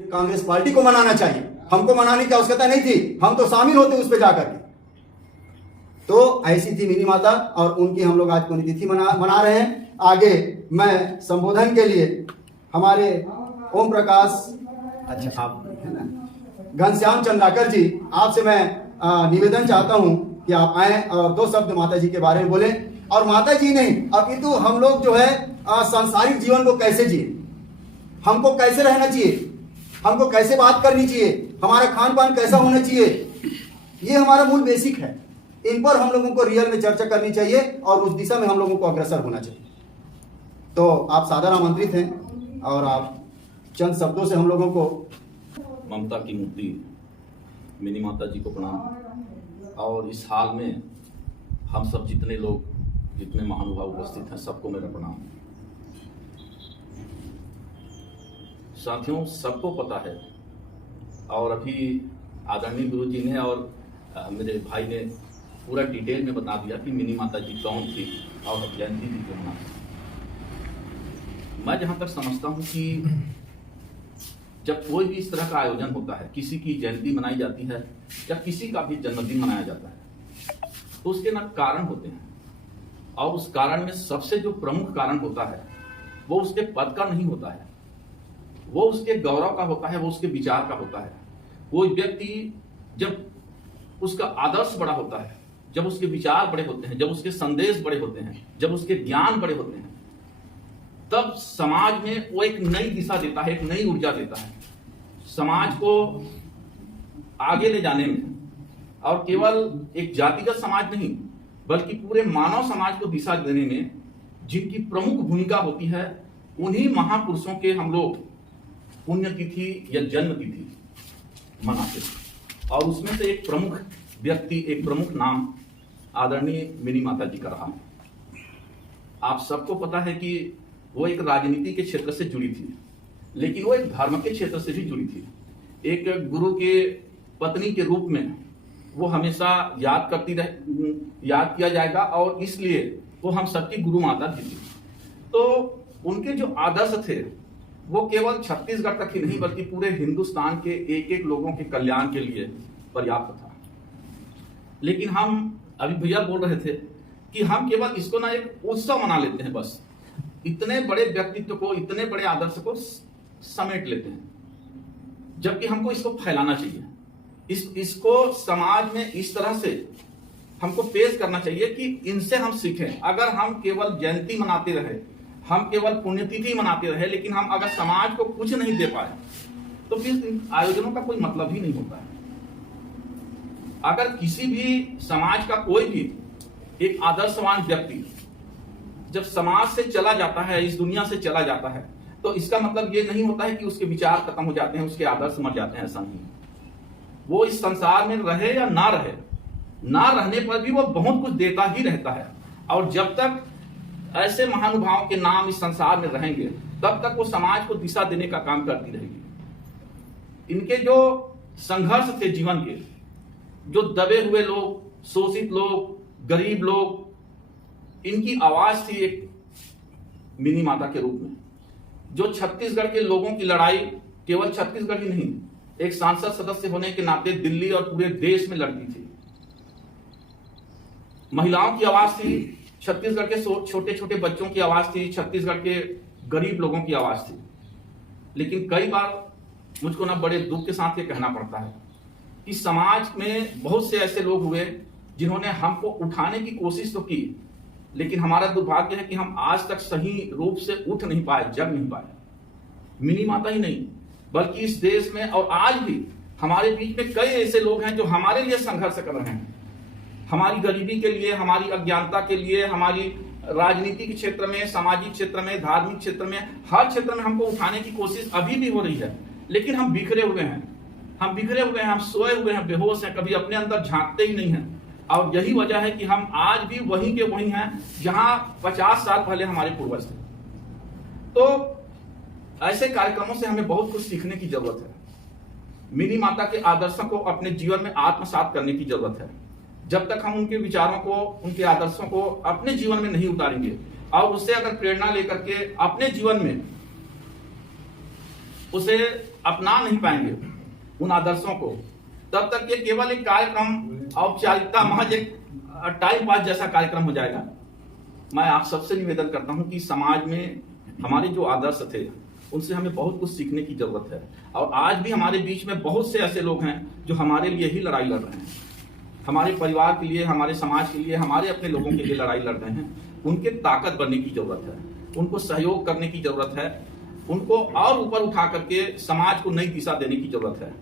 Congress party को मनाना चाहिए, हमको मनाने की आवश्यकता नहीं थी, हम तो शामिल होते उस पर जाकर के। तो ऐसी थी मिनी माता और उनकी हम लोग आज पुण्यतिथि मना रहे हैं। आगे मैं संबोधन के लिए हमारे ओम प्रकाश अच्छा आप है ना घनश्याम चंद्राकर जी, आपसे मैं निवेदन चाहता हूं कि आप आए और दो शब्द माता जी के बारे में बोले। और माता जी नहीं अपितु हम लोग जो है सांसारिक जीवन को कैसे जिए, हमको कैसे रहना चाहिए, हमको कैसे बात करनी चाहिए, हमारा खान पान कैसा होना चाहिए, ये हमारा मूल बेसिक है। इन पर हम लोगों को रियल में चर्चा करनी चाहिए और उस दिशा में हम लोगों को अग्रसर होना चाहिए। तो आप सादर आमंत्रित हैं और आप चंद शब्दों से हम लोगों को। ममता की मूर्ति मिनी माता जी को प्रणाम। और इस हाल में हम सब जितने लोग, जितने महानुभाव उपस्थित हैं, सबको मेरा प्रणाम। साथियों, सबको पता है और अभी आदरणीय गुरु जी ने और मेरे भाई ने पूरा डिटेल में बता दिया कि मिनी माता जी कौन थी और जयंती जी क्यों मनाते। मैं जहां तक समझता हूं कि जब कोई भी इस तरह का आयोजन होता है, किसी की जयंती मनाई जाती है या किसी का भी जन्मदिन मनाया जाता है, तो उसके ना कारण होते हैं। और उस कारण में सबसे जो प्रमुख कारण होता है वो उसके पद का नहीं होता है, वो उसके गौरव का होता है, वो उसके विचार का होता है। कोई व्यक्ति जब उसका आदर्श बड़ा होता है, जब उसके विचार बड़े होते हैं, जब उसके संदेश बड़े होते हैं, जब उसके ज्ञान बड़े होते हैं, तब समाज में वो एक नई दिशा देता है, एक नई ऊर्जा देता है समाज को आगे ले जाने में। और केवल एक जातिगत समाज नहीं बल्कि पूरे मानव समाज को दिशा देने में जिनकी प्रमुख भूमिका होती है, उन्हीं महापुरुषों के हम लोग पुण्यतिथि या जन्म तिथि मनाते हैं। और उसमें से एक प्रमुख व्यक्ति, एक प्रमुख नाम आदरणीय मिनी माता जी का रहा। आप सबको पता है कि वो एक राजनीति के क्षेत्र से जुड़ी थी, लेकिन वो एक धर्म के क्षेत्र से भी जुड़ी थी। एक गुरु के पत्नी के रूप में वो हमेशा याद किया जाएगा और इसलिए वो हम सबकी गुरु माता भी थी। तो उनके जो आदर्श थे वो केवल छत्तीसगढ़ तक ही नहीं बल्कि पूरे हिंदुस्तान के एक एक लोगों के कल्याण के लिए पर्याप्त था। लेकिन हम अभी भैया बोल रहे थे कि हम केवल इसको ना एक उत्सव मना लेते हैं, बस इतने बड़े व्यक्तित्व को, इतने बड़े आदर्श को समेट लेते हैं, जबकि हमको इसको फैलाना चाहिए। इसको समाज में इस तरह से हमको पेश करना चाहिए कि इनसे हम सीखें। अगर हम केवल जयंती मनाते रहे, हम केवल पुण्यतिथि मनाते रहे, लेकिन हम अगर समाज को कुछ नहीं दे पाए तो फिर आयोजनों का कोई मतलब ही नहीं होता है। अगर किसी भी समाज का कोई भी एक आदर्शवान व्यक्ति जब समाज से चला जाता है, इस दुनिया से चला जाता है, तो इसका मतलब ये नहीं होता है कि उसके विचार खत्म हो जाते हैं, उसके आदर्श मर जाते हैं। ऐसा नहीं। वो इस संसार में रहे या ना रहे, ना रहने पर भी वो बहुत कुछ देता ही रहता है। और जब तक ऐसे महानुभावों के नाम इस संसार में रहेंगे तब तक वो समाज को दिशा देने का काम करती रहेगी। इनके जो संघर्ष थे जीवन के, जो दबे हुए लोग, शोषित लोग, गरीब लोग, इनकी आवाज थी एक मिनी माता के रूप में, जो छत्तीसगढ़ के लोगों की लड़ाई केवल छत्तीसगढ़ ही नहीं, एक सांसद सदस्य होने के नाते दिल्ली और पूरे देश में लड़ती थी। महिलाओं की आवाज थी, छत्तीसगढ़ के छोटे छोटे बच्चों की आवाज थी, छत्तीसगढ़ के गरीब लोगों की आवाज थी। लेकिन कई बार मुझको ना बड़े दुख के साथ ये कहना पड़ता है कि समाज में बहुत से ऐसे लोग हुए जिन्होंने हमको उठाने की कोशिश तो की, लेकिन हमारा दुर्भाग्य है कि हम आज तक सही रूप से उठ नहीं पाए, जग नहीं पाए। मिनी माता ही नहीं बल्कि इस देश में और आज भी हमारे बीच में कई ऐसे लोग हैं जो हमारे लिए संघर्ष कर रहे हैं, हमारी गरीबी के लिए, हमारी अज्ञानता के लिए, हमारी राजनीति के क्षेत्र में, सामाजिक क्षेत्र में, धार्मिक क्षेत्र में, हर क्षेत्र में हमको उठाने की कोशिश अभी भी हो रही है। लेकिन हम बिखरे हुए हैं, हम सोए हुए हैं, बेहोश हैं, कभी अपने अंदर झांकते ही नहीं हैं। और यही वजह है कि हम आज भी वहीं के वहीं हैं जहां 50 साल पहले हमारे पूर्वज थे। तो ऐसे कार्यक्रमों से हमें बहुत कुछ सीखने की जरूरत है। मिनी माता के आदर्शों को अपने जीवन में आत्मसात करने की जरूरत है। जब तक हम उनके विचारों को, उनके आदर्शों को अपने जीवन में नहीं उतारेंगे और उससे अगर प्रेरणा लेकर के अपने जीवन में उसे अपना नहीं पाएंगे उन आदर्शों को, तब तक ये केवल एक कार्यक्रम, औपचारिकता, महज एक टाइम पास जैसा कार्यक्रम हो जाएगा। मैं आप सबसे निवेदन करता हूं कि समाज में हमारे जो आदर्श थे उनसे हमें बहुत कुछ सीखने की जरूरत है। और आज भी हमारे बीच में बहुत से ऐसे लोग हैं जो हमारे लिए ही लड़ाई लड़ रहे हैं, हमारे परिवार के लिए, हमारे समाज के लिए, हमारे अपने लोगों के लिए लड़ाई लड़ रहे हैं। उनके ताकत बनने की जरूरत है, उनको सहयोग करने की जरूरत है, उनको और ऊपर उठा करके समाज को नई दिशा देने की जरूरत है।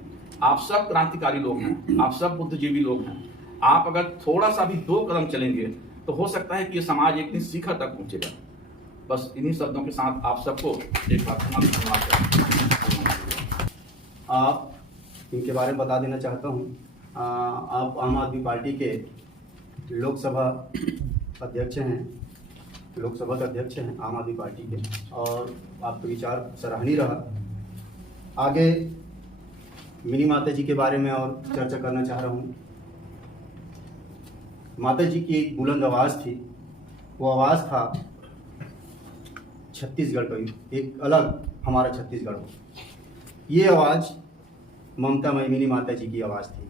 आप सब क्रांतिकारी लोग हैं, आप सब बुद्धिजीवी लोग हैं। आप अगर थोड़ा सा भी 2 कदम चलेंगे तो हो सकता है कि ये समाज एक दिन शिखर तक पहुंचेगा। बस इन्हीं शब्दों के साथ आप सबको एक बार धन्यवाद करता हूं। आप इनके बारे में बता देना चाहता हूँ। आप आम आदमी पार्टी के लोकसभा अध्यक्ष हैं, लोकसभा के अध्यक्ष हैं आम आदमी पार्टी के, और आपका विचार सराहनीय रहा। आगे मिनी माता जी के बारे में और चर्चा करना चाह रहा हूँ। माता जी की एक बुलंद आवाज़ थी, वो आवाज़ था छत्तीसगढ़ का, एक अलग हमारा छत्तीसगढ़ हो। ये आवाज़ ममता मिनी माता जी की आवाज़ थी।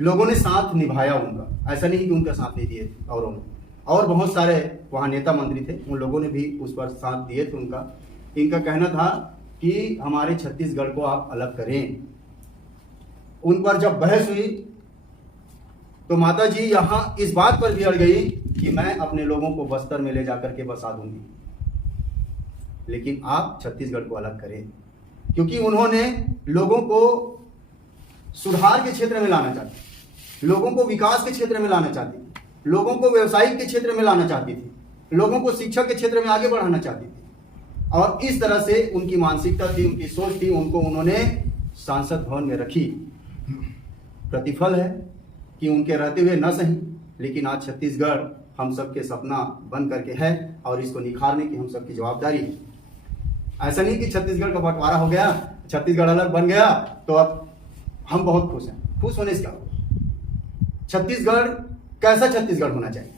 लोगों ने साथ निभाया उनका, ऐसा नहीं कि उनका साथ नहीं दिए थे औरों ने, और बहुत सारे वहाँ नेता मंत्री थे, उन लोगों ने भी उस पर साथ दिए थे उनका। इनका कहना था कि हमारे छत्तीसगढ़ को आप अलग करें। उन पर जब बहस हुई तो माता जी यहाँ इस बात पर भी अड़ गई कि मैं अपने लोगों को बस्तर में ले जाकर के बसा दूंगी, लेकिन आप छत्तीसगढ़ को अलग करें, क्योंकि उन्होंने लोगों को सुधार के क्षेत्र में लाना चाहती, लोगों को विकास के क्षेत्र में लाना चाहती थी, लोगों को व्यवसायिक के क्षेत्र में लाना चाहती थी, लोगों को शिक्षा के क्षेत्र में आगे बढ़ाना चाहती थी। और इस तरह से उनकी मानसिकता थी, उनकी सोच थी, उनको उन्होंने सांसद भवन में रखी। प्रतिफल है कि उनके रहते हुए न सही, लेकिन आज छत्तीसगढ़ हम सबके सपना बन करके है और इसको निखारने की हम सबकी जवाबदारी है। ऐसा नहीं कि छत्तीसगढ़ का बंटवारा हो गया, छत्तीसगढ़ अलग बन गया तो अब हम बहुत खुश हैं। खुश होने से क्या होगा? छत्तीसगढ़ कैसा छत्तीसगढ़ होना चाहिए,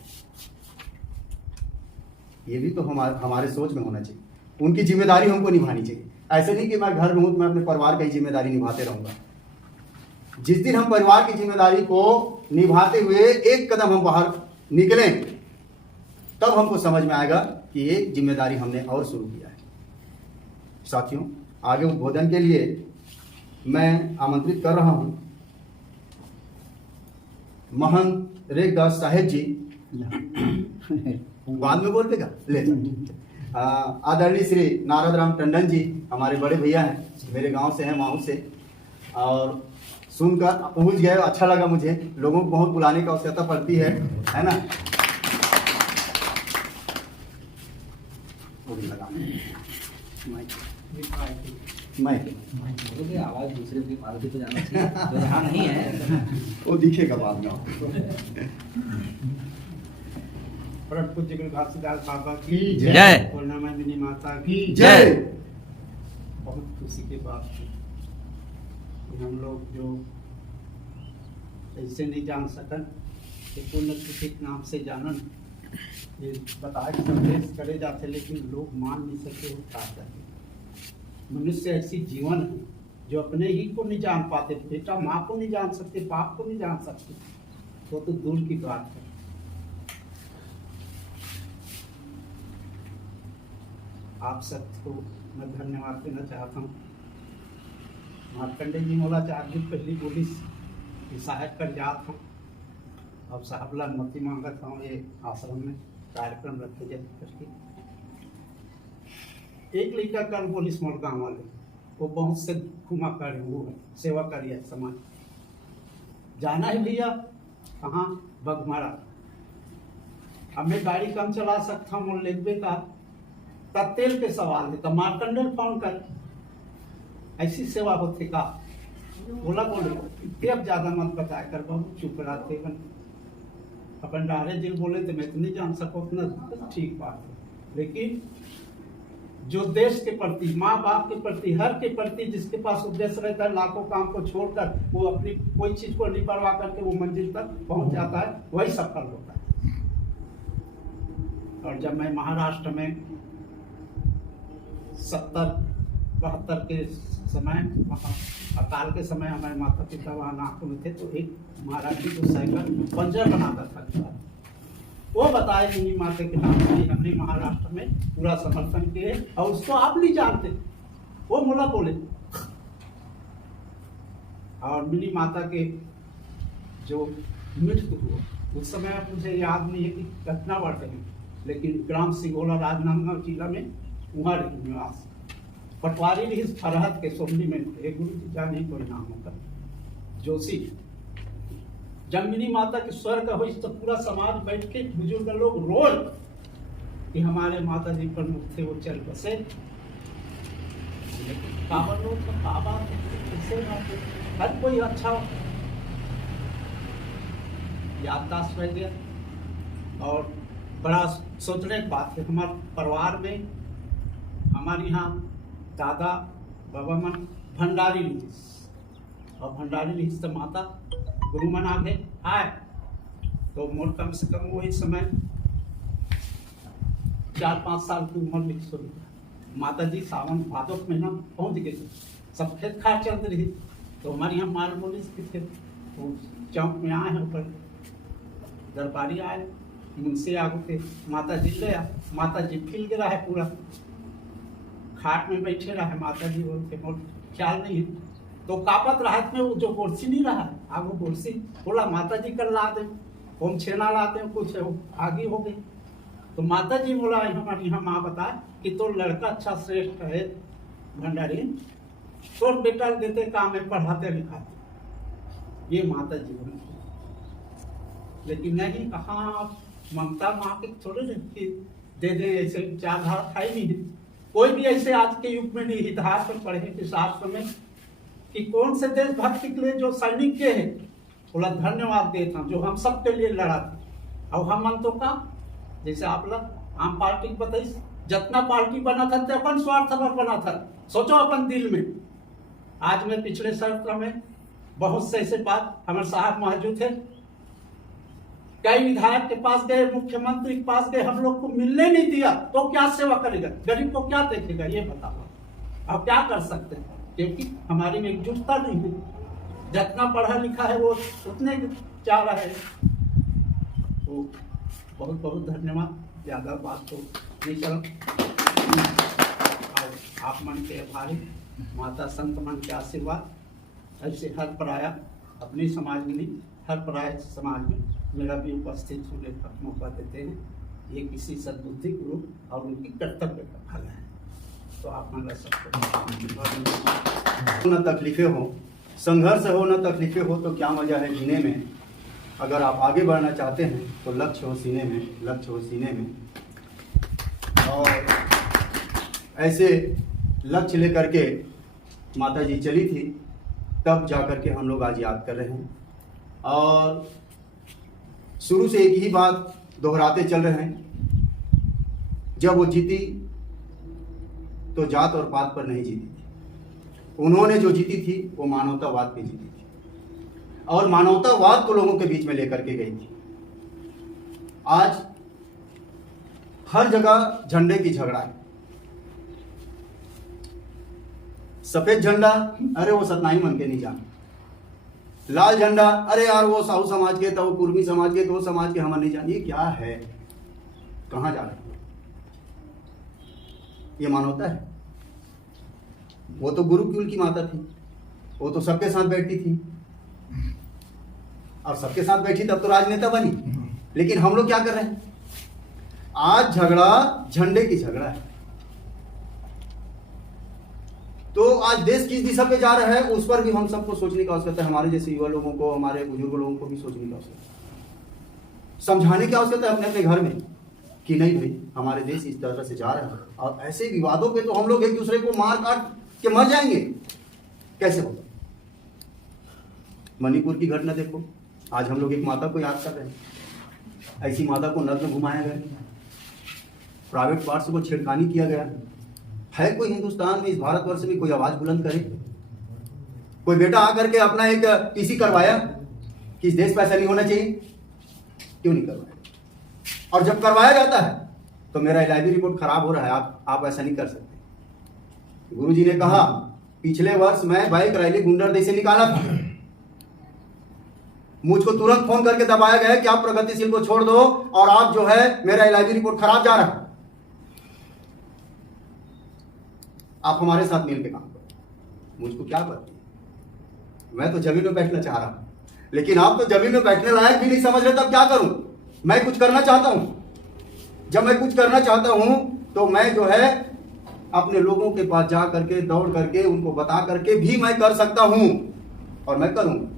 ये भी तो हमारे सोच में होना चाहिए। उनकी जिम्मेदारी हमको निभानी चाहिए। ऐसे नहीं कि मैं घर में हूं तो मैं अपने परिवार की जिम्मेदारी निभाते रहूंगा। जिस दिन हम परिवार की जिम्मेदारी को निभाते हुए एक कदम हम बाहर निकलें, तब हमको समझ में आएगा कि ये जिम्मेदारी हमने और शुरू किया है। साथियों, आगे उद्बोधन के लिए मैं आमंत्रित कर रहा हूं महंत रेखदास साहेब जी। बाद में बोल देगा ले। आदरणीय श्री नारद राम टंडन जी हमारे बड़े भैया हैं, मेरे गांव से हैं, माहू से, और सुनकर पहुंच गए, अच्छा लगा मुझे। लोगों को बहुत बुलाने की आवश्यकता पड़ती है ना। आवाज दूसरे की मार्ग पे जाना चाहिए, यहाँ नहीं है वो दिखेगा बाद में। परम पूज्य गुरु घासीदास बाबा की जय। पूर्णिमा मिनी माता की जय। बहुत खुशी की बात है कि हम लोग जो ऐसे नहीं जान सकन कि पुण्यतिथि के नाम से जानन, ये बताए संदेश करे जाते, लेकिन लोग मान नहीं सके वो क्या करें। मनुष्य ऐसी जीवन है जो अपने ही को नहीं जान पाते, बेटा माँ को नहीं जान सकते, बाप को नहीं जान सकते, तो दूर की बात है। आप सबको मैं धन्यवाद देना चाहता हूँ। मार्कंडे जी मोला 4 दिन पहले बोली कि साहब कर जात हूँ, अब साहब ला अनुमति मांगत हूँ ये आश्रम में कार्यक्रम रखे जाए करके। एक लड़का कल पुलिस मोड़ गाँव वाले, वो बहुत से घुमा कर वो है सेवा करिए समाज। जाना है भैया कहाँ? बगमारा। अब मैं गाड़ी कम चला सकता हूँ, मोल लेबे का तब तेल के सवाल है, तो मार्कंडे फोन कर ऐसी सेवा होती का? बोला बोले अब ज्यादा मत बताया कर बाबू, चुप रहते बन अपन डारे दिल बोले तो मैं तो नहीं जान सको उतना, ठीक बात है। लेकिन जो देश के प्रति, माँ बाप के प्रति, हर के प्रति जिसके पास उद्देश्य रहता है, लाखों काम को छोड़कर वो अपनी कोई चीज को नहीं परवाह करके वो मंजिल तक पहुंच जाता है, वही सफल होता है। और जब मैं महाराष्ट्र में 70 72 के समय वहाँ अकाल के समय हमारे माता पिता वहाँ नागपुर में थे, तो एक महाराष्ट्री को साइकिल पंचर बनाता था। वो बताए मिनी माता के नाम से हमने महाराष्ट्र में पूरा समर्थन किए, और उसको आप नहीं जानते, वो मुला बोले। और मिनी माता के जो मृत्यु हुआ उस समय मुझे याद नहीं है कि घटना बढ़ रही, लेकिन ग्राम सिंगोला राजनांदगांव जिला में वहाँ रही निवास पटवारी रही फरहद के सोमनी में एक गुरु जी जाने कोई नाम होता जोशी। जब मिनी माता की स्वर्ग हुई तो पूरा समाज बैठ के बुजुर्ग लोग रोए कि हमारे माता जी प्रमुख थे, वो चल बसे। काबर लोग तो बाबा कैसे हर कोई अच्छा याददाश्त रह गया। और बड़ा सोचने की बात है, हमारे परिवार में हमारे यहाँ दादा बाबा मन भंडारी ली, और भंडारी ली से माता गुरु मन आगे आए, तो मोर कम से कम वही समय 4-5 साल की उम्र लिख सो माता जी सावन भादो महीना पहुंच गए थे, सब खेत खार चल रही, तो हमारे यहाँ माल बोली थे, तो चौक में आए हैं ऊपर दरबारी आए, मुंशी आगू थे, माता जी ले आ, माता जी फिल गिरा है पूरा, खाट में बैठे रहे माता जी, बोलते मोर ख्याल नहीं है, तो कापत राहत में वो जो कुर्सी नहीं रहा आगू कुर्सी, बोला माता जी कर ला दे, हम छेना लाते हैं कुछ आगे हो गई। तो माता जी बोला हमारी यहाँ माँ बताए कि तो लड़का अच्छा श्रेष्ठ है भंडारी, तो बेटा देते काम में पढ़ाते लिखाते, ये माता जी बोली। लेकिन नहीं, कहाँ ममता माँ के थोड़े दे दे ऐसे चार धार खाई नहीं है, कोई भी ऐसे आज के युग में नहीं। इतिहास में पढ़े कि शास्त्र में कि कौन से देशभक्ति के लिए जो सैनिक के है, बोला धन्यवाद देता हूँ जो हम सब के लिए लड़ा था। और हम मन तो का जैसे आप लोग आम पार्टी बताइए, जितना पार्टी बना था तो अपन स्वार्थ पर बना था, सोचो अपन दिल में। आज में पिछले सत्र में बहुत से ऐसे बात हमारे साहब मौजूद थे, कई विधायक के पास गए, मुख्यमंत्री के पास गए, हम लोग को मिलने नहीं दिया, तो क्या सेवा करेगा, गरीब को क्या देखेगा, ये बताओ। अब क्या कर सकते हैं, क्योंकि हमारी में एकजुटता नहीं है, जितना पढ़ा लिखा है वो उतने चाह रहा है। तो बहुत बहुत धन्यवाद, ज्यादा बात तो नहीं चल। और आप मन के आभारी, माता संत मन के आशीर्वाद, ऐसे हर पराया अपने समाज में नहीं, हर पराया समाज में मेरा भी उपस्थित होने का मौका देते हैं। ये किसी सद्बुद्धि गुरु और उनकी कर्तव्य का फल है। तो आप मन सकते न तकलीफें हो, संघर्ष हो, न तकलीफें हो, तो क्या मजा है जीने में। अगर आप आगे बढ़ना चाहते हैं तो लक्ष्य हो सीने में, लक्ष्य हो सीने में। और ऐसे लक्ष्य लेकर के माता जी चली थी, तब जाकर के हम लोग आज याद कर रहे हैं। और शुरू से एक ही बात दोहराते चल रहे हैं, जब वो जीती तो जात और पात पर नहीं जीती थी। उन्होंने जो जीती थी वो मानवतावाद पे जीती थी, और मानवतावाद को लोगों के बीच में लेकर के गई थी। आज हर जगह झंडे की झगड़ा है। सफेद झंडा, अरे वो सतनाई मन के नहीं जाना। लाल झंडा, अरे यार वो साहू समाज के, तो वो कुर्मी समाज के, तो समाज के, हम नहीं जान। ये क्या है, कहाँ जा रहे हैं? ये मानवता है? वो तो गुरुकुल की माता थी, वो तो सबके साथ बैठती थी, और सबके साथ बैठी तब तो राजनेता बनी। लेकिन हम लोग क्या कर रहे हैं? आज झगड़ा झंडे की झगड़ा है। तो आज देश किस दिशा पे जा रहा है, उस पर भी हम सबको सोचने की आवश्यकता है। हमारे जैसे युवा लोगों को, हमारे बुजुर्ग लोगों को भी सोचने की आवश्यकता है, समझाने की आवश्यकता है अपने अपने घर में कि नहीं भाई, हमारे देश इस तरह से जा रहा है, और ऐसे विवादों पे तो हम लोग एक दूसरे को मार काट के मर जाएंगे, कैसे होगा? मणिपुर की घटना देखो, आज हम लोग एक माता को याद कर रहे हैं। ऐसी माता को नग्न घुमाया गया, प्राइवेट पार्ट्स को छेड़खानी किया गया। है कोई हिंदुस्तान में, इस भारतवर्ष में कोई आवाज बुलंद करे? कोई बेटा आकर के अपना एक पीसी करवाया कि इस देश पे ऐसा नहीं होना चाहिए? क्यों नहीं करवाया? और जब करवाया जाता है तो मेरा LIB रिपोर्ट खराब हो रहा है, आप ऐसा नहीं कर सकते। गुरुजी ने कहा पिछले वर्ष मैं बाइक रैली गुंडरदेही से निकाला था, मुझको तुरंत फोन करके दबाया गया कि आप प्रगतिशील को छोड़ दो और आप जो है मेरा एलआईबी रिपोर्ट खराब जा रहा है, आप हमारे साथ मिलकर काम करो। मुझको क्या पता, मैं तो जमीन में बैठना चाह रहा हूं, लेकिन आप तो जमीन में बैठने लायक भी नहीं समझ रहे, तब क्या करूं? मैं कुछ करना चाहता हूं। जब मैं कुछ करना चाहता हूं तो मैं जो है अपने लोगों के पास जा करके दौड़ करके उनको बता करके भी मैं कर सकता हूं, और मैं करूंगा।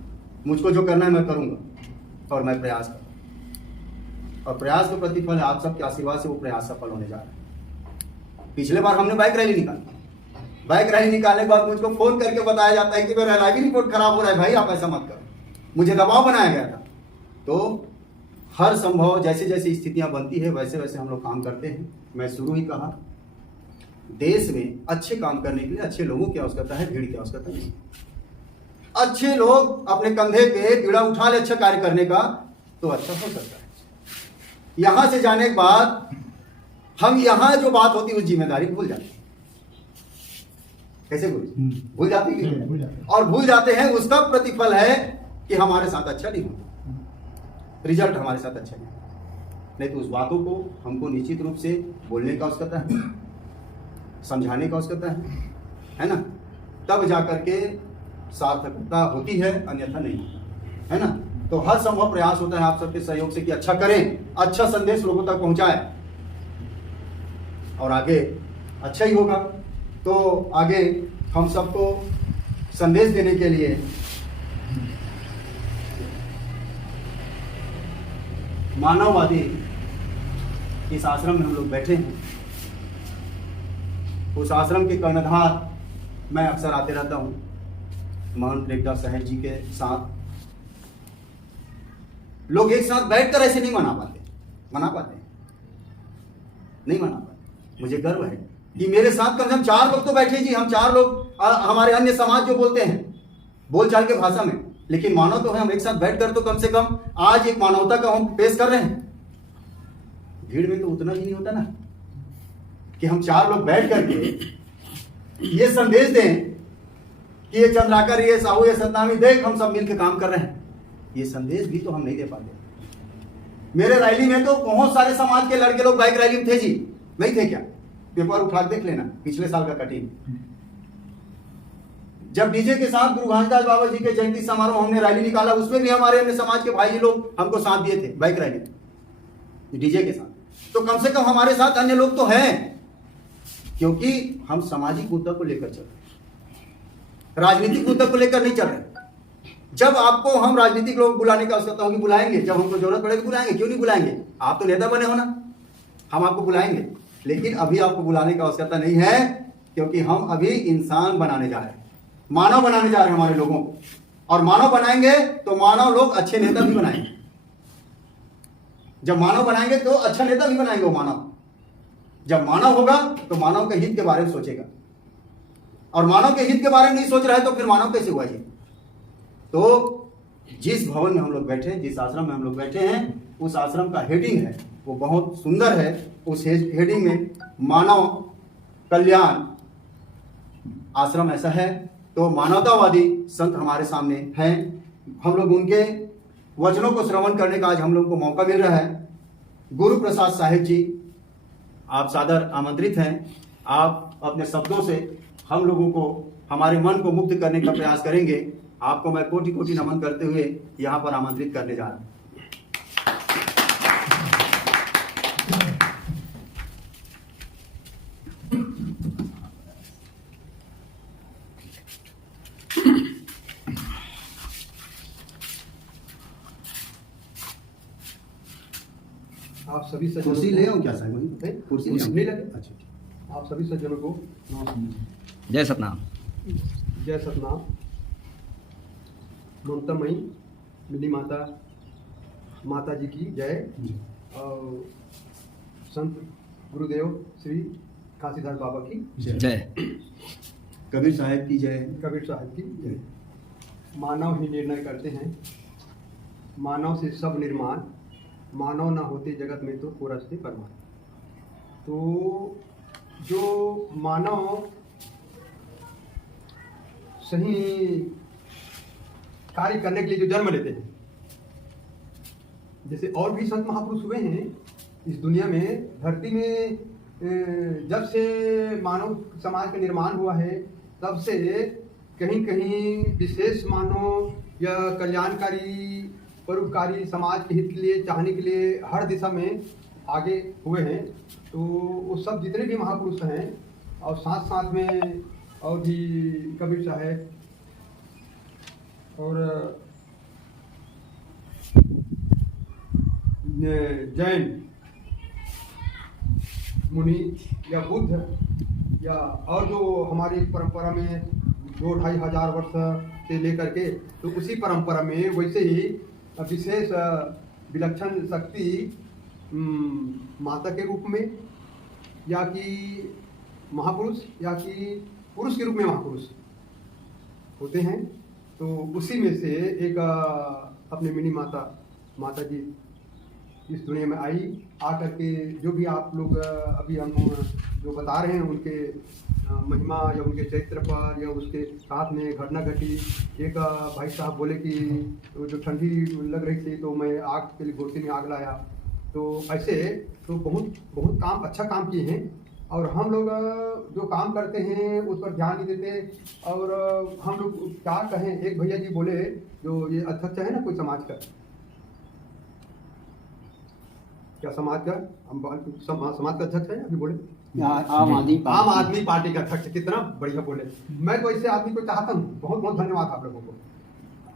मुझको जो करना है मैं करूंगा, और मैं प्रयास करूंगा, और प्रयास का प्रतिफल है आप सबके आशीर्वाद से वो प्रयास सफल होने जा रहा है। पिछले बार हमने बाइक रैली निकाली, बाइक रैली निकालने के बाद मुझको फोन करके बताया जाता है कि मेरा एलआईबी रिपोर्ट खराब हो रहा है, भाई आप ऐसा मत करो। मुझे दबाव बनाया गया था। तो हर संभव जैसे जैसे स्थितियां बनती है वैसे वैसे हम लोग काम करते हैं। मैं शुरू ही कहा, देश में अच्छे काम करने के लिए अच्छे लोगों की आवश्यकता है, भीड़ की आवश्यकता नहीं। अच्छे लोग अपने कंधे पे बीड़ा उठा ले अच्छा कार्य करने का, तो अच्छा हो सकता है। यहां से जाने के बाद हम यहां जो बात होती है उस जिम्मेदारी भूल जाते हैं। कैसे भूल जाते हैं? और भूल जाते हैं, उसका प्रतिफल है कि हमारे साथ अच्छा नहीं होता, रिजल्ट हमारे साथ अच्छा नहीं तो उस बातों को हमको निश्चित रूप से बोलने का आवश्यकता है, समझाने का आवश्यकता है ना, तब जाकर के सार्थकता होती है, अन्यथा नहीं, है ना। तो हर संभव प्रयास होता है आप सबके सहयोग से कि अच्छा करें, अच्छा संदेश लोगों तक पहुंचाए, और आगे अच्छा ही होगा। तो आगे हम सबको संदेश देने के लिए मानववादी इस आश्रम में हम लोग बैठे हैं। उस आश्रम के कर्णधार मैं अक्सर आते रहता हूँ, महंत रेखदास साहेब जी के साथ। लोग एक साथ बैठकर ऐसे नहीं मना पाते नहीं मना पाते। मुझे गर्व है कि मेरे साथ कम से कम 4 लोग तो बैठे जी, हम 4 लोग हमारे अन्य समाज जो बोलते हैं बोलचाल के भाषा में, लेकिन मानव तो है, हम एक साथ बैठकर तो कम से कम आज एक मानवता का हम पेश कर रहे हैं। भीड़ में तो उतना ही नहीं होता ना कि हम 4 लोग बैठ करके ये संदेश दें कि ये चंद्राकर, ये साहू, ये सतनामी, देख हम सब मिलकर काम कर रहे हैं। ये संदेश भी तो हम नहीं दे पाते। मेरे रैली में तो बहुत सारे समाज के लड़के लोग बाइक रैली में थे जी, नहीं थे क्या? पेपर उठा देख लेना, पिछले साल का कटिंग। जब डीजे के साथ गुरु घासीदास बाबा जी के जयंती समारोह हमने रैली निकाला, उसमें भी हमारे अन्य समाज के भाई लोग हमको साथ दिए थे बाइक रैली डीजे के साथ। तो कम से कम हमारे साथ अन्य लोग तो हैं, क्योंकि हम सामाजिक मुद्दा को लेकर चल रहे हैं, राजनीतिक मुद्दा को लेकर नहीं चल रहे। जब आपको हम राजनीतिक लोग बुलाने का आवश्यकता होगी बुलाएंगे, जब हमको जरूरत पड़ेगी बुलाएंगे, क्यों नहीं बुलाएंगे? आप तो नेता बने हो ना, हम आपको बुलाएंगे। लेकिन अभी आपको बुलाने की आवश्यकता नहीं है, क्योंकि हम अभी इंसान बनाने जा रहे हैं, मानव बनाने जा रहे हैं हमारे लोगों को। और मानव बनाएंगे तो मानव लोग अच्छे नेता भी बनाएंगे। जब मानव बनाएंगे तो अच्छा नेता भी बनाएंगे वो मानव। जब मानव होगा तो मानव के हित के बारे में सोचेगा, और मानव के हित के बारे में नहीं सोच रहा है तो फिर मानव कैसे हुआ जी? तो जिस भवन में हम लोग बैठे हैं, जिस आश्रम में हम लोग बैठे हैं, उस आश्रम का हेडिंग है वो बहुत सुंदर है। उस हेडिंग में मानव कल्याण आश्रम ऐसा है। तो मानवतावादी संत हमारे सामने हैं, हम लोग उनके वचनों को श्रवण करने का आज हम लोग को मौका मिल रहा है। गुरु प्रसाद साहिब जी, आप सादर आमंत्रित हैं। आप अपने शब्दों से हम लोगों को, हमारे मन को मुक्त करने का प्रयास करेंगे। आपको मैं कोटि कोटि नमन करते हुए यहाँ पर आमंत्रित करने जा रहा हूँ। आप सभी सज्जनों कुर्सी को- ले आऊं क्या साहब? वहीं? कुर्सी ले आऊं? नहीं लगे। अच्छा ठीक। आप सभी सज्जनों को जय सतनाम। जय सतनाम। ममता मई मिनी माता माता जी की जय। और संत गुरुदेव श्री घासीदास बाबा की जय। कबीर साहब की जय। कबीर साहब की जय। मानव ही निर्णय करते हैं, मानव से सब निर्माण, मानव ना होते जगत में तो पूरस्ते परमाण। तो जो मानव सही कार्य करने के लिए जो जन्म लेते हैं, जैसे और भी संत महापुरुष हुए हैं इस दुनिया में, धरती में जब से मानव समाज का निर्माण हुआ है तब से कहीं कहीं विशेष मानव या कल्याणकारी परोपकारी समाज के हित के लिए चाहने के लिए हर दिशा में आगे हुए हैं। तो वो सब जितने भी महापुरुष हैं और साथ साथ में और भी कबीर साहब और जैन मुनि या बुद्ध या और जो हमारी परंपरा में 2-2.5 हजार वर्ष से लेकर के, तो उसी परंपरा में वैसे ही विशेष विलक्षण शक्ति माता के रूप में या कि महापुरुष या कि पुरुष के रूप में महापुरुष होते हैं। तो उसी में से एक अपने मिनी माता जी इस दुनिया में आई, आकर के जो भी आप लोग अभी हम जो बता रहे हैं उनके महिमा या उनके चरित्र पर या उसके साथ में घटना घटी। एक भाई साहब बोले कि जो ठंडी लग रही थी तो मैं आग के लिए गोटी में आग लाया। तो ऐसे तो बहुत बहुत काम अच्छा काम किए हैं, और हम लोग जो काम करते हैं उस पर ध्यान नहीं देते। और हम लोग क्या कहें, एक भैया जी बोले जो ये अध्यक्ष है ना कोई समाज का, क्या समाज का समाज का अध्यक्ष है अभी बोले आम आदमी पार्टी का अध्यक्ष, कितना बढ़िया बोले। मैं तो ऐसे आदमी को चाहता हूँ। बहुत बहुत धन्यवाद आप लोगों को।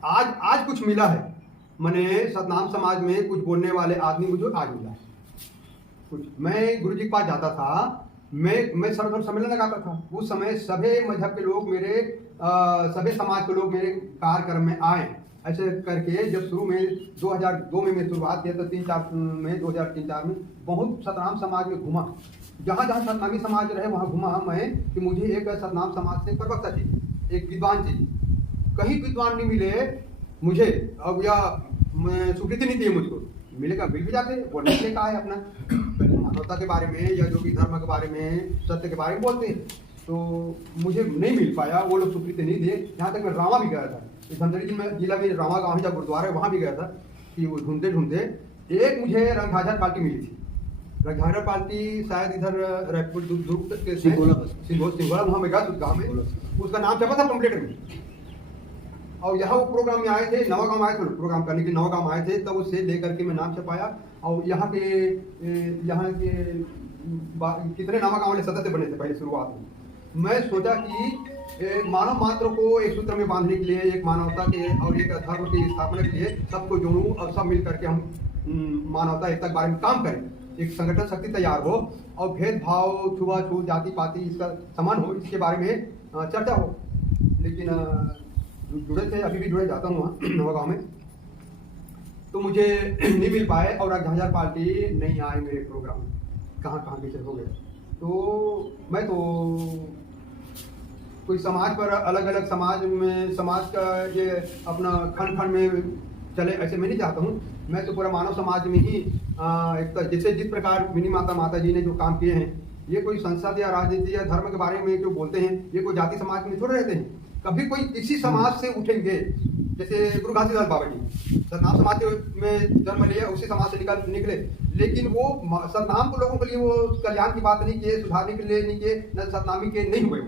आज कुछ मिला है, मैंने सतनाम समाज में कुछ बोलने वाले आदमी मुझे आज मिला है कुछ। मैं गुरु जी के पास जाता था, मैं सर्वधर्म सम्मेलन लगाता था। उस समय सभी मजहब के लोग मेरे सभी समाज के लोग मेरे कार्यक्रम में आए। ऐसे करके जब शुरू में 2002 में मैं शुरुआत किया तो 2003-4 में बहुत सतनाम समाज में घूमा। जहाँ जहाँ सतनामी समाज रहे वहाँ घूमा मैं कि मुझे एक सतनाम समाज से प्रवक्ता चाहिए, एक विद्वान चाहिए। कहीं विद्वान नहीं मिले मुझे, अब या स्वीकृति नहीं थी मुझको। मिलेगा मिल भी जाते, बोलने के लिए कहा है अपना मानवता के बारे में या जो भी धर्म के बारे में सत्य के बारे में बोलते हैं। तो मुझे नहीं मिल पाया, वो लोग स्वीकृति नहीं दिए। यहाँ तक मैं रावा भी गया था, इस धमतरी जिला में रावा गाँव जब गुरुद्वारा है वहाँ भी गया था कि वो ढूंढते ढूंढते एक मुझे रंगझाझर पार्टी मिली थी। रंगझाझर पार्टी शायद इधर रायपुर दुर्ग के सिंघोला वहाँ में गया गाँव में, उसका नाम छपा था कम्प्लेटर में। और यहाँ वो प्रोग्राम में आए थे, नवागांव आए थे प्रोग्राम करने के, नवागांव आए थे, तब उससे लेकर के मैं नाम छपाया। और यहाँ के कितने नवागांव वाले सदस्य बने थे पहले शुरुआत में। मैं सोचा कि मानव मात्र को एक सूत्र में बांधने के लिए, एक मानवता के और एक धर्म की स्थापना के लिए सबको जोड़ूं और सब मिल करके हम मानवता एकता के बारे में काम करें, एक संगठन शक्ति तैयार हो और भेदभाव छुआछूत जाति पाति इसका समान हो, इसके बारे में चर्चा हो। लेकिन जुड़े थे, अभी भी जुड़े जाता हूँ वहाँ नवागांव में, तो मुझे नहीं मिल पाए। और रंगझाझर पार्टी नहीं आए मेरे प्रोग्राम, कहाँ पीछे हो गए। तो मैं तो कोई समाज पर अलग अलग समाज का ये अपना खंड खंड में चले ऐसे मैं नहीं चाहता हूँ। मैं तो पूरा मानव समाज में ही एक जैसे जिस प्रकार मिनी माता जी ने जो काम किए हैं, ये कोई संसद या राजनीति या धर्म के बारे में जो बोलते हैं, ये कोई जाति समाज में थोड़े रहते हैं। कभी कोई किसी समाज से उठेंगे, जैसे गुरु घासीदास बाबा जी सतनाम समाज में जन्म लिया, उसी समाज से निकले, लेकिन वो सतनाम को लोगों के लिए वो कल्याण की बात नहीं किए, सुधारने के लिए नहीं किए, न सतनामी के नहीं हुए।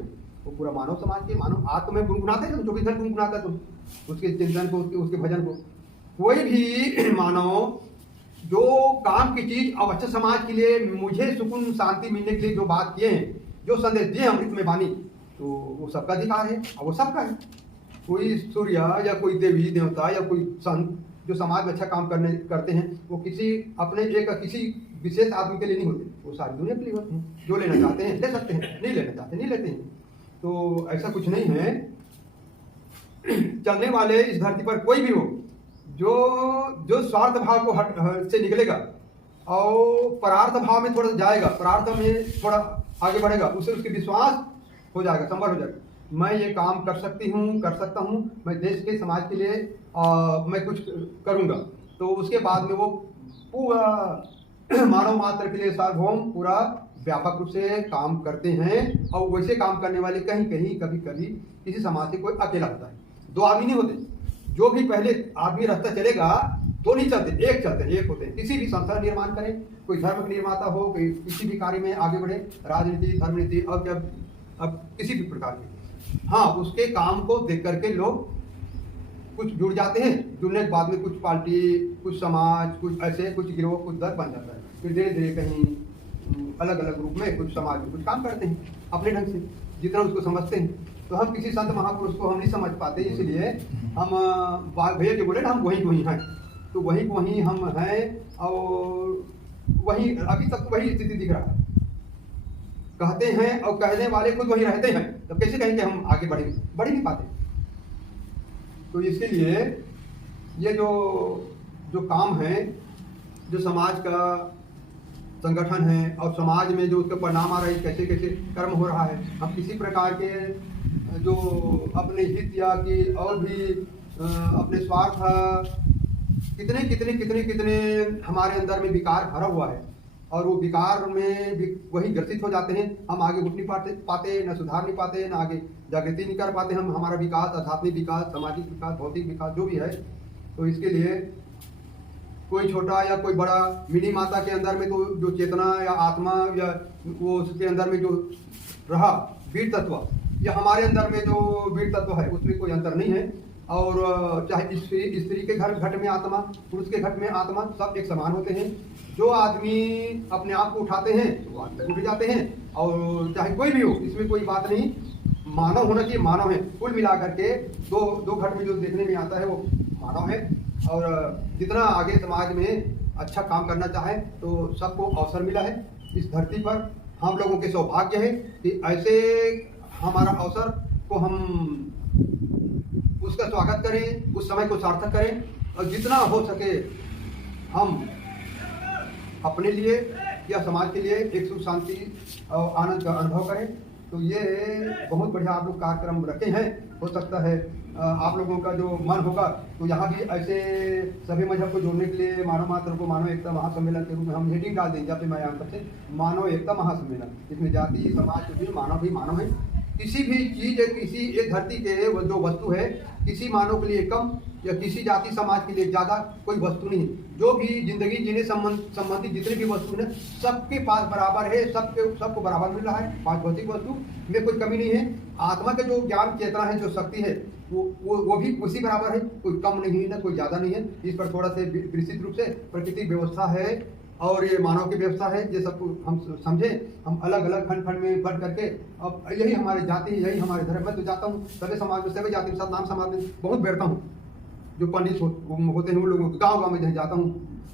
वो पूरा मानव समाज के मानव आत्म में गुनगुनाते हैं, जो भी धन गुनगुनाता तुम उसके चिंतन को, उसके भजन को। कोई भी मानव जो काम की चीज अब अच्छे समाज के लिए मुझे सुकून शांति मिलने के लिए जो बात किए हैं, जो संदेश दिए अमृत में बानी, तो वो सबका अधिकार है और वो सबका है। कोई सूर्य या कोई देवी देवता या कोई संत जो समाज में अच्छा काम करते हैं, वो किसी अपने किसी विशेष आदमी के लिए नहीं होते, वो सारी दुनिया के लिए होते हैं। जो लेना चाहते हैं ले सकते हैं, नहीं लेना चाहते नहीं लेते हैं। तो ऐसा कुछ नहीं है। चलने वाले इस धरती पर कोई भी हो, जो स्वार्थ भाव को से निकलेगा और परार्थ भाव में थोड़ा जाएगा, परार्थ में थोड़ा आगे बढ़ेगा, उससे उसके विश्वास हो जाएगा, संभल हो जाएगा। मैं ये काम कर सकता हूँ, मैं देश के समाज के लिए मैं कुछ करूँगा। तो उसके बाद में वो पूरा मानव मात्र के लिए सार्वभौम पूरा व्यापक रूप से काम करते हैं, और वैसे काम करने वाले कहीं कहीं कभी कभी किसी समाज से कोई अकेला होता है। दो आदमी नहीं होते, जो भी पहले आदमी रास्ता चलेगा दो नहीं चलते, एक चलते हैं, एक होते हैं। किसी भी संस्था निर्माण करें, कोई धर्म का निर्माता हो, कोई किसी भी कार्य में आगे बढ़े, राजनीति, धर्म नीति, और क्या अब किसी भी प्रकार के, हाँ, उसके काम को देख करके लोग कुछ जुड़ जाते हैं। जुड़ने के बाद में कुछ पार्टी, कुछ समाज, कुछ ऐसे, कुछ गिरोह, कुछ दल बन जाता है। फिर धीरे धीरे कहीं अलग अलग रूप में कुछ समाज में कुछ काम करते हैं अपने ढंग से, जितना उसको समझते हैं। तो हम किसी संत महापुरुष को हम नहीं समझ पाते, इसलिए हम भैया जो बोले ना, हम वहीं वहीं हैं, तो वहीं वहीं हम हैं, और वहीं अभी तक वही स्थिति दिख रहा है। कहते हैं और कहने वाले खुद वहीं रहते हैं, तो कैसे कहेंगे हम आगे बढ़ेंगे? बढ़ नहीं पाते। तो इसके लिए ये जो काम है, जो समाज का संगठन है, और समाज में जो उसके परिणाम आ रहे हैं, कैसे कैसे कर्म हो रहा है, हम किसी प्रकार के जो अपने हित या कि और भी अपने स्वार्थ, कितने कितने कितने कितने हमारे अंदर में विकार भरा हुआ है, और वो विकार में भी वही ग्रसित हो जाते हैं। हम आगे उठ नहीं पाते, न सुधार नहीं पाते, न आगे जागृति नहीं कर पाते हम। हमारा विकास, आध्यात्मिक विकास, सामाजिक विकास, भौतिक विकास जो भी है, तो इसके लिए कोई छोटा या कोई बड़ा, मिनी माता के अंदर में तो जो चेतना या आत्मा या वो उसके अंदर में जो रहा वीर तत्व, या हमारे अंदर में जो वीर तत्व है, उसमें कोई अंतर नहीं है। और चाहे स्त्री के घट में आत्मा, पुरुष के घट में आत्मा, सब एक समान होते हैं। जो आदमी अपने आप को उठाते हैं तो वो अंदर उठ जाते हैं, और चाहे कोई भी हो, इसमें कोई बात नहीं, मानव होना चाहिए, मानव है। कुल मिला करके दो घट में जो देखने में आता है वो मानव है। और जितना आगे समाज में अच्छा काम करना चाहे तो सबको अवसर मिला है इस धरती पर। हम लोगों के सौभाग्य है कि ऐसे हमारा अवसर को हम उसका स्वागत करें, उस समय को सार्थक करें, और जितना हो सके हम अपने लिए या समाज के लिए एक सुख शांति और आनंद का अनुभव करें। तो ये बहुत बढ़िया आप लोग कार्यक्रम रखे हैं। हो सकता है आप लोगों का जो मन होगा तो यहाँ भी ऐसे सभी मजहब को जोड़ने के लिए मानव मात्र को मानव एकता महासम्मेलन के रूप में हम हेडिंग डाल देंगे, जब मैं यहाँ पर से मानव एकता महासम्मेलन। इसमें जाति समाज कुछ भी मानव है। किसी भी चीज, किसी एक धरती के जो वस्तु है, किसी मानव के लिए कम या किसी जाति समाज के लिए ज़्यादा कोई वस्तु नहीं है। जो भी जिंदगी जीने संबंधित जितने भी वस्तु हैं, सबके पास बराबर है, सबको बराबर मिल रहा है। पांच भौतिक वस्तु में कोई कमी नहीं है। आत्मा का जो ज्ञान चेतना है, जो शक्ति है, वो भी उसी बराबर है, कोई कम नहीं है ना कोई ज़्यादा नहीं है। इस पर थोड़ा से विस्तृत रूप से प्राकृतिक व्यवस्था है और ये मानव की व्यवस्था है, ये सब हम समझे। हम अलग अलग खंड खंड में बढ़ करके, अब यही हमारी जाति, यही हमारे धर्म। मैं तो जाता हूँ सभी समाज में, सभी जाति के साथ नाम समाज में बहुत बैठता हूँ। जो पंडित होते हैं उन लोगों के गाँव में जहाँ जाता हूँ,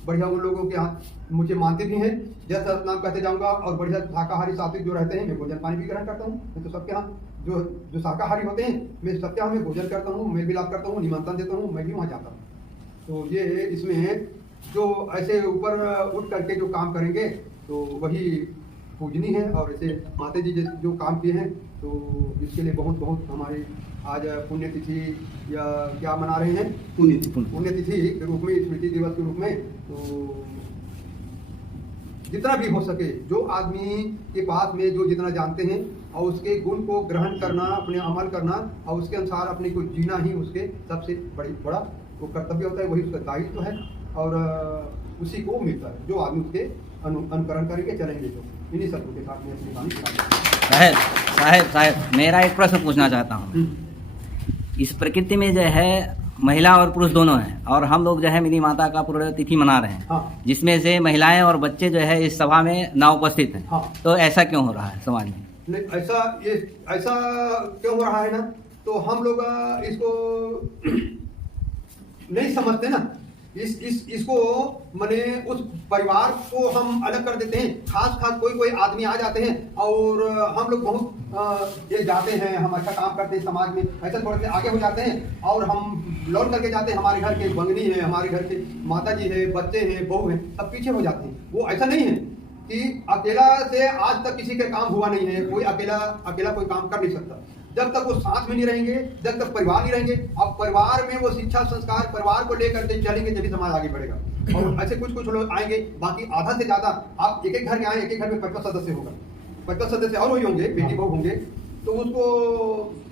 बढ़िया उन लोगों के यहाँ मुझे मानते भी हैं, जैसा नाम कहते जाऊँगा। और बढ़िया शाकाहारी सात्विक जो रहते हैं, मैं भोजन पानी भी ग्रहण करता हूँ। मैं तो सबके यहाँ जो शाकाहारी होते हैं, मैं सबके यहाँ में भोजन करता हूँ, मेल मिलाप करता हूँ, निमंत्रण देता हूँ, मैं भी वहाँ जाता हूँ। तो ये इसमें जो ऐसे ऊपर उठ करके जो काम करेंगे तो वही पूजनी है। और ऐसे माता जी जो काम किए हैं, तो इसके लिए बहुत बहुत हमारे आज पुण्यतिथि या क्या मना रहे हैं, पुण्यतिथि के रूप में, स्मृति दिवस के रूप में। तो जितना भी हो सके, जो आदमी के पास में जो जितना जानते हैं, और उसके गुण को ग्रहण करना, अपने अमल करना, और उसके अनुसार अपने को जीना ही उसके सबसे बड़ा वो कर्तव्य होता है, वही उसका दायित्व है। और उसी को मिलता है जो आदमी उसके अनुकरण करेंगे, चलेंगे। तो इन्हीं सबको के साथ में अपनी वाणी साहब मेरा एक प्रश्न पूछना चाहता हूँ। इस प्रकृति में जो है महिला और पुरुष दोनों हैं, और हम लोग जो है मिनी माता का पुण्यतिथि मना रहे हैं। हाँ। जिसमें से महिलाएं और बच्चे जो है इस सभा में ना उपस्थित हैं। हाँ। तो ऐसा क्यों हो रहा है समाज में? नहीं, ऐसा क्यों हो रहा है ना, तो हम लोग इसको नहीं समझते ना। इसको माने उस परिवार को हम अलग कर देते हैं। खास कोई आदमी आ जाते हैं और हम लोग बहुत ये जाते हैं, हम अच्छा काम करते हैं समाज में, ऐसा थोड़े से आगे हो जाते हैं और हम लौट करके जाते हैं। हमारे घर के बंगनी है, हमारे घर के माता जी है, बच्चे हैं, बहू हैं, सब पीछे हो जाते हैं। वो ऐसा नहीं है कि अकेला से आज तक किसी का काम हुआ नहीं है, कोई अकेला कोई काम कर नहीं सकता। जब तक वो साथ में नहीं रहेंगे, जब तक परिवार नहीं रहेंगे, अब परिवार में वो शिक्षा संस्कार परिवार को लेकर के चलेंगे तभी समाज आगे बढ़ेगा। और ऐसे कुछ कुछ लोग आएंगे, बाकी आधा से ज्यादा आप एक एक घर के आए, एक एक घर में 50 सदस्य होगा, 50 सदस्य और वही होंगे, बेटी बहू होंगे, तो उसको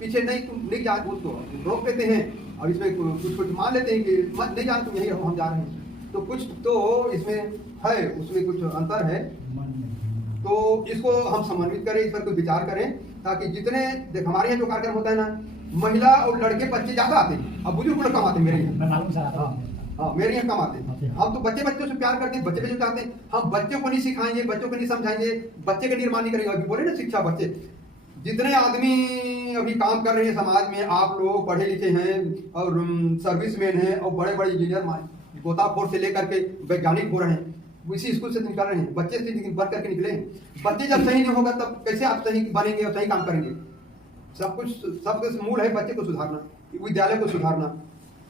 पीछे नहीं तुम नहीं जा, उसको रोक देते हैं और इसमें कुछ कुछ मान लेते हैं कि मत नहीं जान, तुम यही रहो, हम जा रहे हैं। तो कुछ तो इसमें है, उसमें कुछ अंतर है। तो इसको हम समन्वित करें, इस पर कुछ विचार करें, ताकि जितने देख हमारे यहाँ जो कार्यक्रम होता है ना, महिला और लड़के बच्चे ज्यादा आते हैं, अब बुजुर्ग लोग कम आते हैं मेरे यहाँ। हाँ, मेरे यहाँ कम आते हैं। हम तो बच्चों से प्यार करते हैं, बच्चे जो चाहते हैं, हम बच्चों को नहीं सिखाएंगे, बच्चों को नहीं समझाएंगे, बच्चे का निर्माण नहीं करेंगे। अभी बोले ना शिक्षा, बच्चे जितने आदमी अभी काम कर रहे हैं समाज में, आप लोग पढ़े लिखे हैं और सर्विसमैन हैं और बड़े बड़े इंजीनियर गोताखोर से लेकर के वैज्ञानिक हो रहे हैं, इसी स्कूल से निकल रहे हैं, बच्चे से बन करके निकले हैं। बच्चे जब सही नहीं होगा तब कैसे आप सही बनेंगे और सही काम करेंगे? सब कुछ मूल है बच्चे को सुधारना, विद्यालय को सुधारना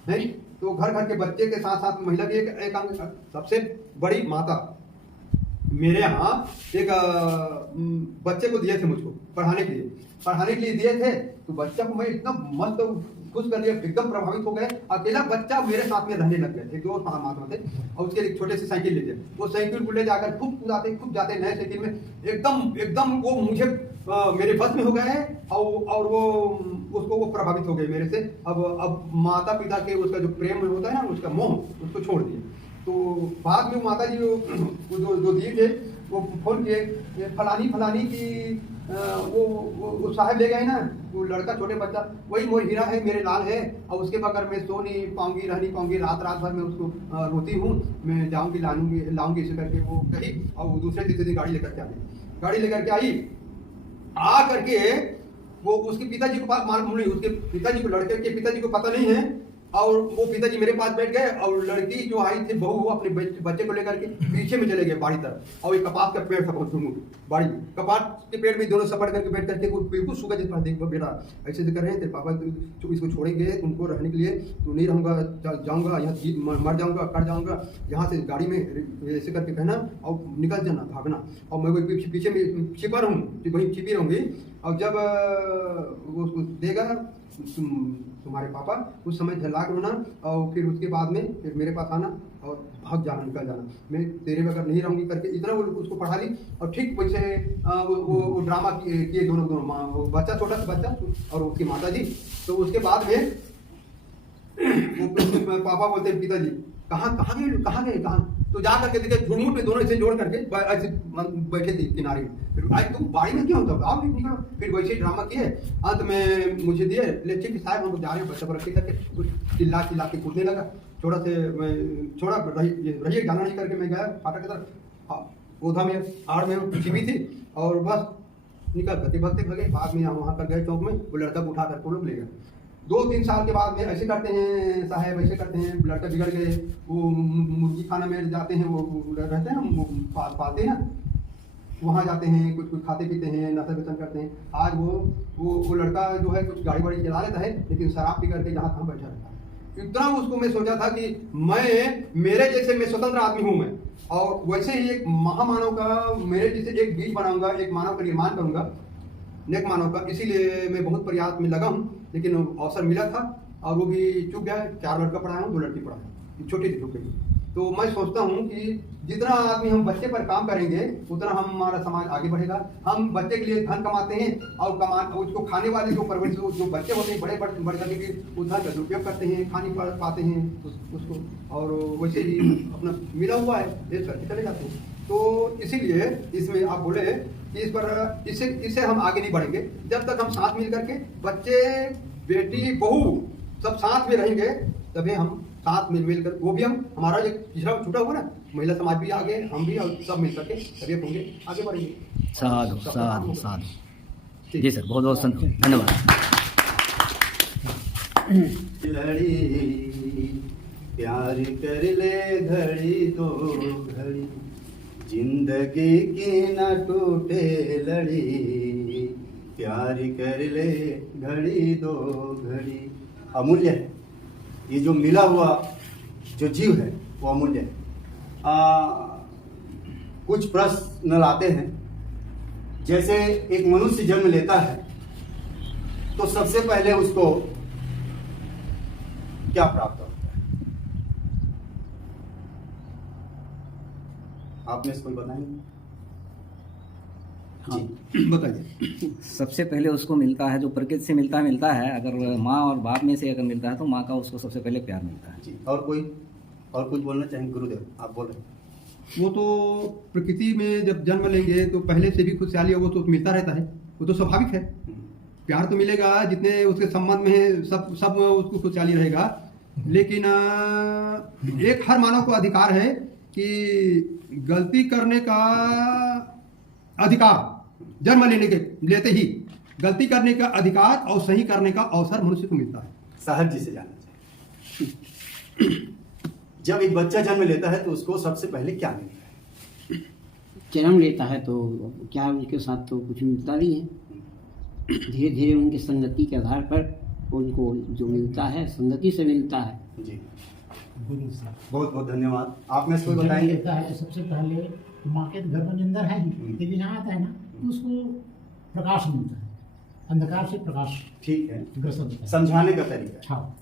है। तो घर घर के बच्चे के साथ साथ महिला भी एक अंग, सबसे बड़ी माता। मेरे यहाँ एक बच्चे को दिए थे मुझको पढ़ाने के लिए दिए थे, तो बच्चा को मैं इतना मस्त खुश कर दिया, एकदम प्रभावित हो गए। अकेला बच्चा मेरे साथ में रहने लग गए थे, जो महात्मा थे, और उसके लिए छोटे से साइकिल ले गए। वो साइकिल को ले जाकर खूब जाते नए साइकिल में, एकदम वो मुझे मेरे बस में हो गए और वो उसको वो प्रभावित हो गए मेरे से। अब माता पिता के उसका जो प्रेम होता है ना, उसका मोह, उसको छोड़ दिए। तो बाद में माता जी जो दिए थे, वो फोन किए, फलानी की वो साहब ले गए ना, वो लड़का छोटे बच्चा, वही मोर हीरा है, मेरे लाल है, और उसके बगैर मैं सो नहीं पाऊंगी, रह नहीं पाऊंगी, रात भर मैं उसको रोती हूँ, मैं जाऊंगी लाऊंगी इसे करके वो कही। और दूसरे तीसरे दिन गाड़ी लेकर के आई, आ करके वो उसके पिताजी को पास मालूम नहीं, उसके पिताजी को, लड़के के पिताजी को पता नहीं है, और वो पिताजी मेरे पास बैठ गए, और लड़की जो आई थी बहू, वो अपने बच्चे को लेकर के पीछे में चले गए बाड़ी तरफ। और एक कपास का पेड़ था बहुत दूर, बाड़ी कपास के पेड़ में दोनों सपट करके बैठ करके, वो बिल्कुल सूखा जिस पर देखो बेटा ऐसे कर रहे हैं, तेरे पापा इसको छोड़ेंगे तुमको रहने के लिए, तो नहीं रहूंगा, जाऊंगा यहाँ, मर जाऊंगा, कट जाऊंगा, यहाँ से गाड़ी में ऐसे करके कहना और निकल जाना, भागना, और मैं वही पीछे में छिपा रहूँ, वहीं छिपी रहूंगी। और जब वो उसको देगा तुम्हारे पापा, उस समय झल्ला के रोना, और फिर उसके बाद में फिर मेरे पास आना और भाग जाना, निकल जाना, मैं तेरे बगैर नहीं रहूंगी करके इतना वो उसको पढ़ा ली। और ठीक वैसे वो ड्रामा किए दोनों बच्चा, छोटा सा बच्चा और उसकी माता जी। तो उसके बाद में वो पापा बोलते हैं पिताजी, कहाँ गए तो जा करके देखे, झुरमुट में दोनों ऐसे जोड़ करके ऐसे बैठे थे किनारे में। फिर आज तुम बाड़ी में क्यों होता, आओ निकलो। फिर वैसे ड्रामा किए, अंत में मुझे दिए, लेकिन साहब हम जा रहे हैं, बच्चा पर रखे करके चिल्ला के कूदने लगा। छोड़ा रहिए गाना नहीं करके मैं गया फाटक की तरफ, पौधा में आड़ में छिपी थी, और बस निकल करके भगते भगे। बाद में वहाँ पर गए चौक में, वो लड़का को उठा करके लोग ले गए। 2-3 साल के बाद में ऐसे करते हैं साहब, ऐसे करते हैं, लड़का बिगड़ गए, वो मुर्गी खाना में जाते हैं, वो रहते हैं ना, पालते हैं ना, वहाँ जाते हैं, कुछ खाते पीते हैं, नशा व्यसन करते हैं। आज वो लड़का जो है कुछ गाड़ी वाड़ी चला लेता है, लेकिन शराब पी करके जहाँ तहाँ बैठा रहता है। इतना उसको मैं सोचा था कि मेरे जैसे मैं स्वतंत्र आदमी हूँ मैं, और वैसे ही एक महामानव का, मेरे जैसे एक बीज बनाऊंगा, एक मानव का निर्माण करूंगा, नेक मानव का। इसीलिए मैं बहुत प्रयास में लगा हूँ, लेकिन अवसर मिला था और वो भी चूक गया। 4 लड़का पढ़ाया हूँ, 2 लड़की पढ़ाया, छोटी थी चूक गई। तो मैं सोचता हूँ कि जितना आदमी हम बच्चे पर काम करेंगे, उतना हमारा समाज आगे बढ़ेगा। हम बच्चे के लिए धन कमाते हैं, और उसको खाने वाले जो परवरिश जो बच्चे होते हैं, बड़े करने के उस धन का दुरुपयोग करते हैं, खाने पाते हैं उसको, और वैसे ही अपना मिला हुआ है देश करके चले जाते हैं। तो इसीलिए इसमें आप बोले कि इस पर इससे हम आगे नहीं बढ़ेंगे जब तक हम साथ मिल करके, बच्चे बेटी बहू सब साथ में रहेंगे, तभी हम साथ मिल कर, वो भी हम, हमारा जो पिछड़ा छूटा हुआ ना, महिला समाज भी आगे, हम भी, और सब मिल करके तभी होंगे, आगे बढ़ेंगे। साधु साधु साधु। जी सर, बहुत बहुत धन्यवाद। लड़ी प्यार कर ले घड़ी तो घड़ी, जिंदगी की न टूटे लड़ी, प्यार कर ले घड़ी दो घड़ी। अमूल्य है ये जो मिला हुआ जो जीव है, वो अमूल्य है। कुछ प्रश्न लाते हैं, जैसे एक मनुष्य जन्म लेता है तो सबसे पहले उसको क्या प्राप्त होता है? आप में से कोई बताएंगे? जी बताइए। सबसे पहले उसको मिलता है जो प्रकृति से मिलता है, अगर माँ और बाप में से अगर मिलता है तो माँ का उसको सबसे पहले प्यार मिलता है। जी, और कुछ बोलना चाहेंगे? गुरुदेव आप बोल रहे हैं। वो तो प्रकृति में जब जन्म लेंगे तो पहले से भी खुशहाली वो तो मिलता रहता है, वो तो स्वाभाविक है। प्यार तो मिलेगा, जितने उसके संबंध में है सब उसको खुशहाली रहेगा। लेकिन एक हर मानव को अधिकार है कि गलती करने का अधिकार, जन्म लेते ही गलती करने का अधिकार और सही करने का अवसर मनुष्य को मिलता है। साहब जी से जानना चाहिए, जब एक बच्चा जन्म लेता है तो उसको सबसे पहले क्या मिलता है? जन्म लेता है तो क्या उसके साथ तो कुछ मिलता नहीं है। धीरे धीरे उनकी संगति के आधार पर उनको जो मिलता है संगति से मिलता है। जी, गुरु साहब बहुत बहुत धन्यवाद। आप में से कोई जन्म बताएंगे? लेता है तो सबसे पहले माँ के गर्भ के अंदर है ही, लेकिन यहाँ आता है ना तो उसको प्रकाश मिलता है, अंधकार से प्रकाश ठीक है, ग्रस्त होता है। समझाने का तरीका। हाँ,